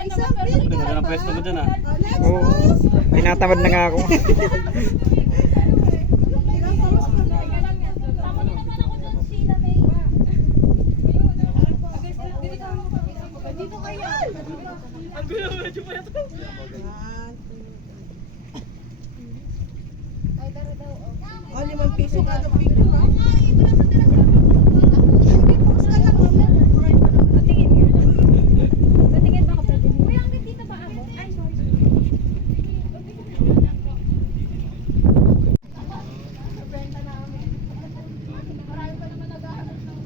Ganda ng pwesto ko dyan ah. Oo. Ay, natamad na nga ako. Oh, 5 piso kada picture ha? Patingin ba ka pwede? Uy, ang dito ba ako? Ay, sorry. Nabrenta namin. Marami pa naman nag-aaral ng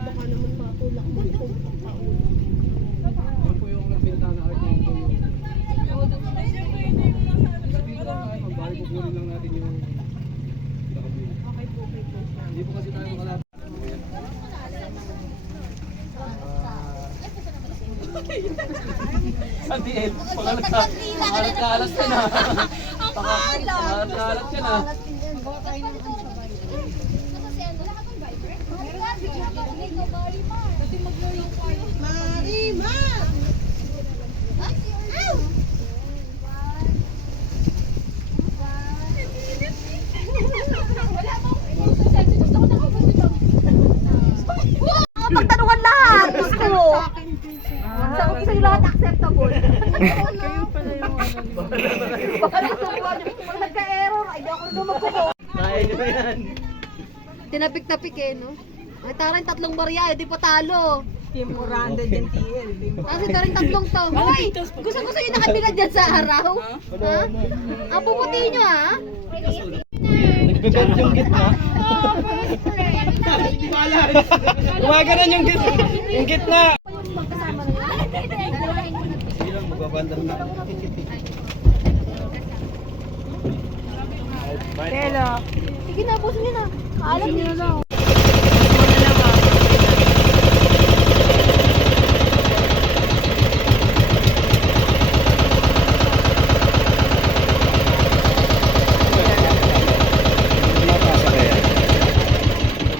Baka naman matulak mo kung paulo. Ano po yung nagbintana art niya yung bali po kunin lang natin yung nakabili. Okay po. Hindi po kasi tayo makalapit. Santiel, pangalat-kalat ka na. Ang kalat! Pangalat ka na. Magawa tayo ng ansabay. Kasi ano, lahat ng Viber? Meron bigla ka rin ikaw, Marimar. Kasi maglolo kayo. Marimar! Ay, si Earl! Wala mo. Gusto ko nakapag dito. Pagtanungan lahat! Gusto mo! Sa lahat acceptable. Kayo pala yung Pag nagka-error, ay di ako rin magkuko. Kaya nyo yan. Tinapik-tapik eh, no? Ay, taran 3 barya, di pa talo. Team 400 yung TL. Kasi taran 3 to. Hoy! Gusto yung nakabilad dyan sa araw. Ha? Ang pumuti nyo, ha? Nagbigat yung gitna. Gumaganan yung gitna. Yung gitna. Magkasama na yan. Sige lang, magbabandang na. Kelo. Sige na, puso nyo na. Alam nyo na lang.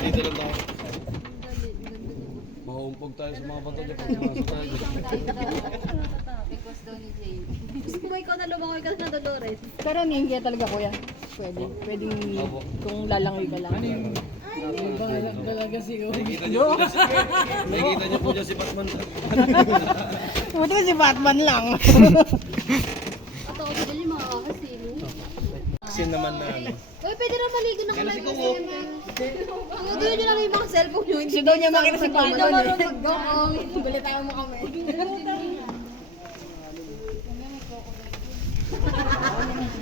Dito lang tayo. Mauumpog tayo sa mga bato dyan pag pumasok tayo. Gusto mo ikaw na lumangoy ka na, Dolores. Pero ninggya talaga kuya. Pwedeng kung lalangoy ka lang. Nakikita niyo po dyan si Batman. Buti si Batman lang. At ako sa dali mga kakasino. Sin naman na ano. Uy, pwede na maligo na kami. Ang doon nyo lang yung mga cellphone nyo. Gusto daw niya makita si Batman. Hindi naman mag-gong. Balitaan mo kami.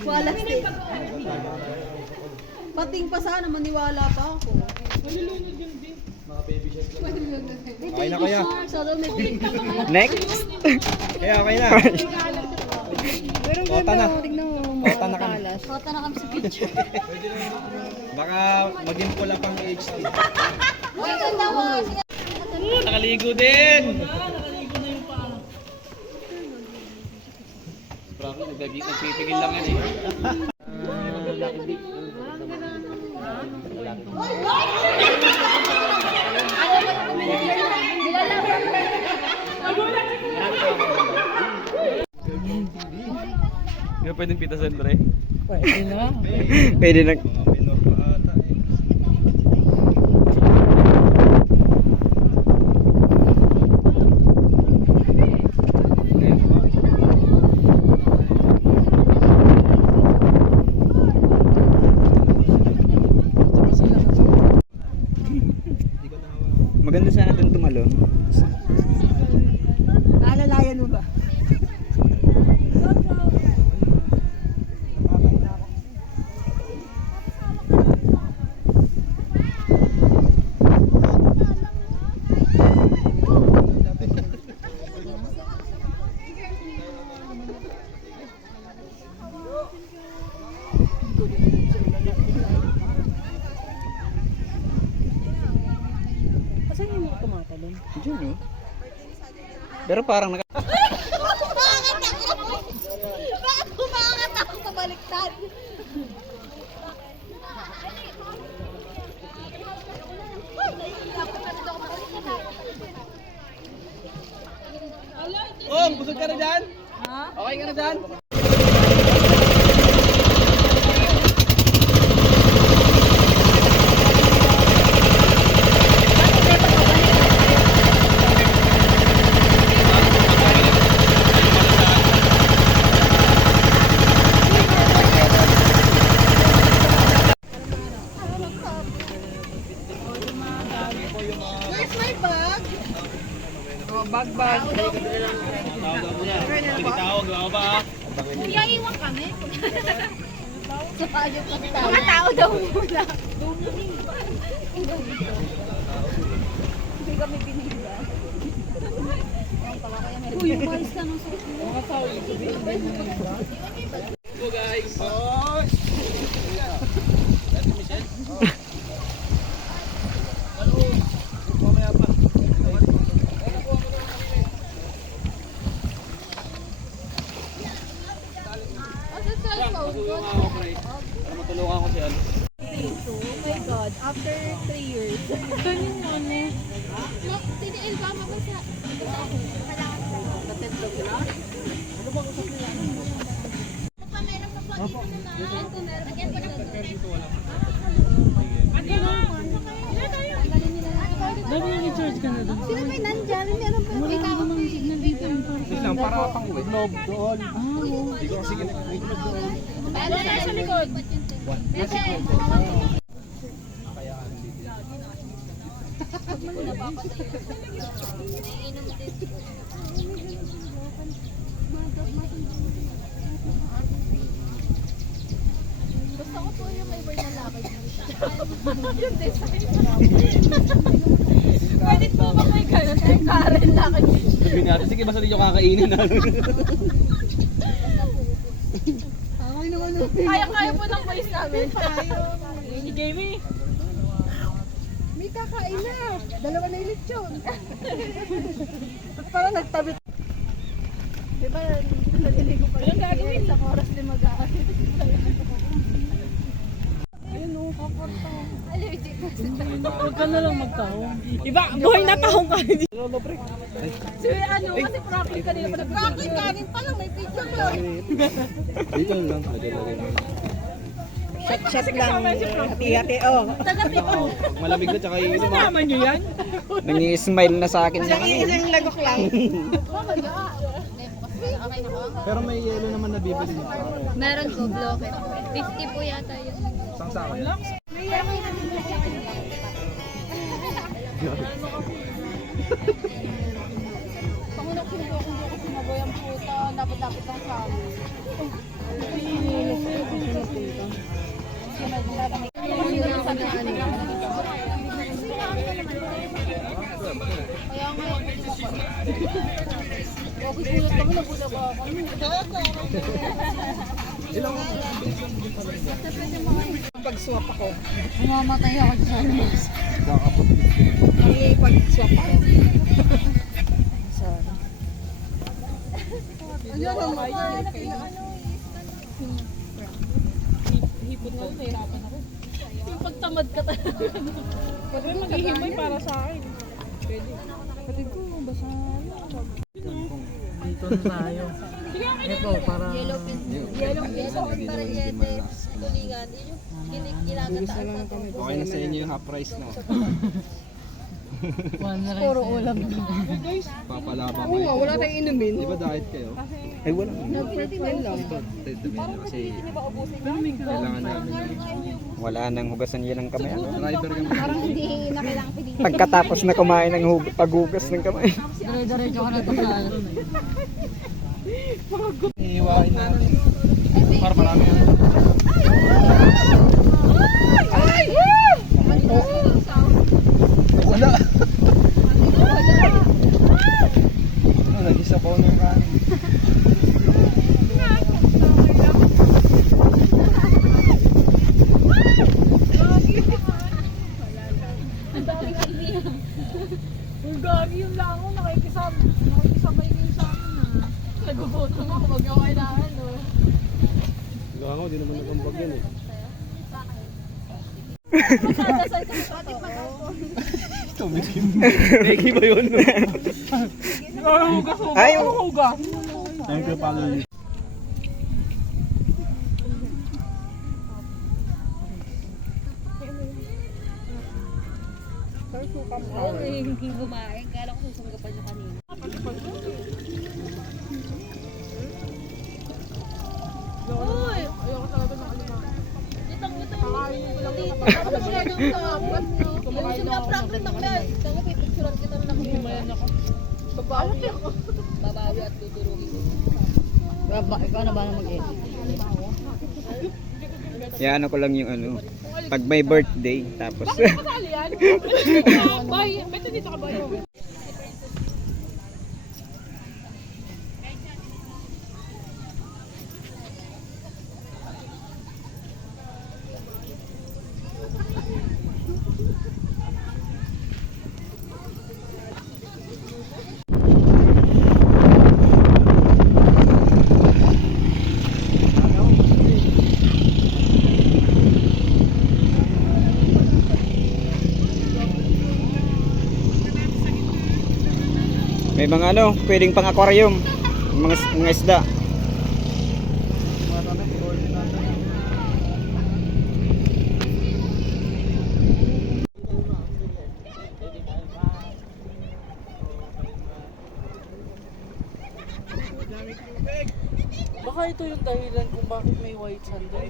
Wala stay. Pating pa sana, maniwala pa ako. Mga baby shots lang. Okay na kaya. Sana may pink ka pa. Next. Kaya okay na. Pero Kota na. tignan mo. Kota na kami. Matalas. Kota na kami sa picture. Baka maging pula pang HD. Uy, ganda mo. Nakaligo din! Frank, nagpipigil lang yan eh. Hindi pwedeng pitasan, pre. Pwede na. Pwede na. Mga minor pa ata eh. Maganda sana doon tumalon. Alalayan mo ba? Diyan, oh. Pero parang naka... Bakit kumangat ako pabaliktad? Oh, busog ka na dyan? Ha? Okay ka na dyan? Where's my bag? Oh, bag. Kuya, iwan kami. Sa payo pa tayo. Mga tao daw muna. Hindi kami binigla. Uy, umayos ka ng sakit mo. Go guys! Para matulungan ko si Ano. Oh my God, after 3 years. Ganyan yun eh. Tiniil ba mabasa? Sino may nandyan? Meron pa. Ikaw ang signal dito. Wait lang, para pang globe doon. Hindi ko kasi may globe doon. Pero sa likod. Gusto ko po yung may word na lakad. Pwede po ba may ganun? Ay, Karen lakad. Sabi natin, sige basta hindi nyo kakainin na. Kaya po ng voice namin. Si Jamie. May kakain na. Dalawa na yung lechon. Parang nagtabi. Diba, naliligo pa rin. gagawin? Sa oras din mag-aalit. Huwag ka na lang magtahong. Iba, buhay na tahong ka. Lolo pre. Si ano, kasi Franklin kanina pa Franklin, kanin pa lang. May picture doon. Dito lang. Lagay mo. Shot lang. Hati-hati, oh. Pag malamig na tsaka iinom. Kasama nyo yan? Nangi-smile na sa akin. Isang lagok lang. Pero may yelo naman na bibili mo. Meron po, bloke. 50 po yata yun. Isang sa akin. Pangunak hindi ako sinaboy ang puta. Dapat lang sa amin. Pag-swap ako. Mamamatay ako sa Kakapot. Ay, pag-swap ako. Sorry. Ano ba? Hipot ko, nahirapan ako. Yung pagtamad ka talaga. Pwede maghihimay para sa akin. Pwede. Pwede ko, basa Dito na tayo. Ito, para... Yellow pin. Yellow pin. Parayete. Tulingan. Yun yung kinagataan sa to. Okay na sa inyo yung half price na. Puro ulam. Papalabang Oo nga, wala tayong inumin. Di ba diet kayo? Ay wala. Nag-prepare lang. Kasi kailangan namin. Wala nang hugasan yan ng kamay. Driver kami. Parang hindi na kailangan piliin. Pagkatapos na kumain ng paghugas ng kamay. Dire-diretso ka na ito sa ano. Iiwain natin. Para marami na. Wala. Ano, nag-isa po ng kanin. Ang gagi yung di naman nagambag yan eh. Peki ba yun? Ay, Thank you, Palo. Hindi kumain. Kala ko susunggapan niyo kanina. Uy! Ayoko talaga ng alimango. Kakain ko lang yung Yung sunggap Franklin ako na. Kaya pipicturan kita na lang. Himayan ako. Babawi ako. Babawi at dudurugin ko. Ikaw na ba na mag-edit? yan ko lang yung ano. Pag may birthday, tapos Kasali yan? Bye! Beto dito ka ba? may mga ano, pwedeng pang aquarium. Mga isda. Baka ito yung dahilan kung bakit may white sand doon.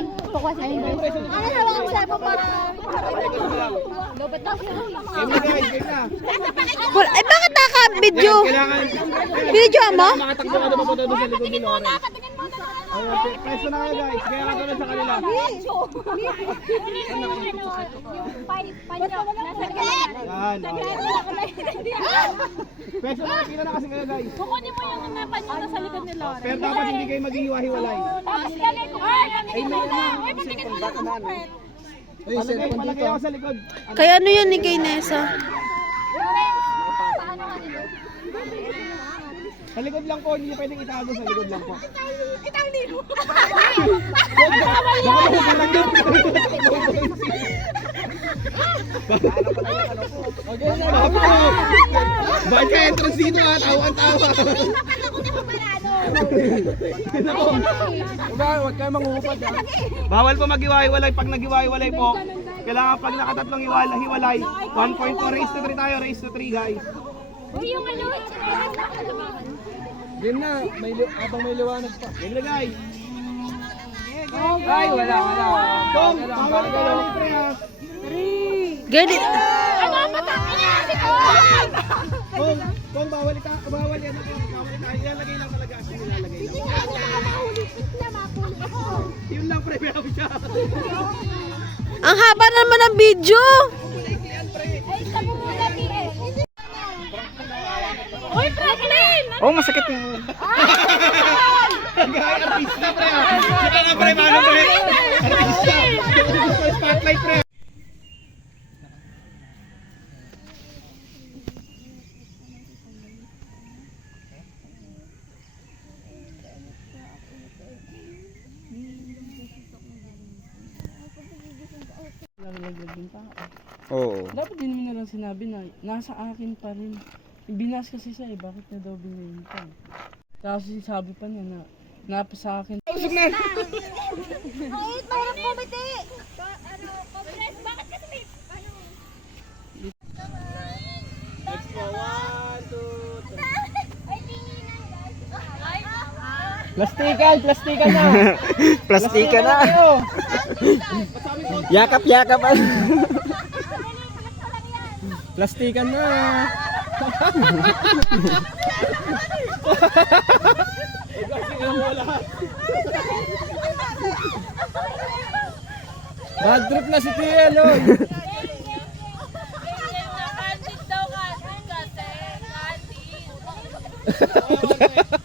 Hindi. Ano na lang ang sabi para... Lobat na siya. Ay, bakit naka-video? Video mo? Makatakbo ka na papunta doon sa likod ni Lore. Pwesto na kayo guys, kaya ka doon sa kanila. Yan. Pwesto na, kita na kasi kayo guys. Kukunin mo yung mga panyo na sa likod ni Lore. Pero dapat hindi kayo maghihiwa-hiwalay. Palagay ako sa likod. Kaya ano yan ni kay Nessa? Sa likod lang po, hindi pwedeng itago sa likod lang po. Bakit ka entrance dito ha? Tawa-tawa. Huwag kayo mangungupad ha. Bawal po mag-iwahiwalay. Pag nag-iwahiwalay po, kailangan pag nakatatlong hiwalay, 1.4 raise to 3 tayo, raise to 3 guys. Yan na, abang may liwanag pa. Yan na guys. Ay, wala. Tom, bawal ka lang pre ha. Ganit. Kung bawal yan ako. Bawal yan. Ilalagay lang talaga. Ilalagay lang. Yun lang pre, pero siya. Ang haba naman ng video. Uy, Franklin! Oh, masakit yung... Artista pre ha. Saka na pre, paano pre? Artista. Spotlight pre. Oo. Dapat din mo na lang sinabi na nasa akin pa rin. Binas kasi siya eh, bakit na daw binenta? Kasi sabi pa niya na napa sa akin. Usog na. Ay, parang komite! Bakit kasi may... Let's go. 1, 2, 3. Ay, tinginan guys. Plastikan na. Plastika na. Yakap. Plastikan na. Bad trip na si Tia, Loy. Kantin daw, kantin kasi. Kantin.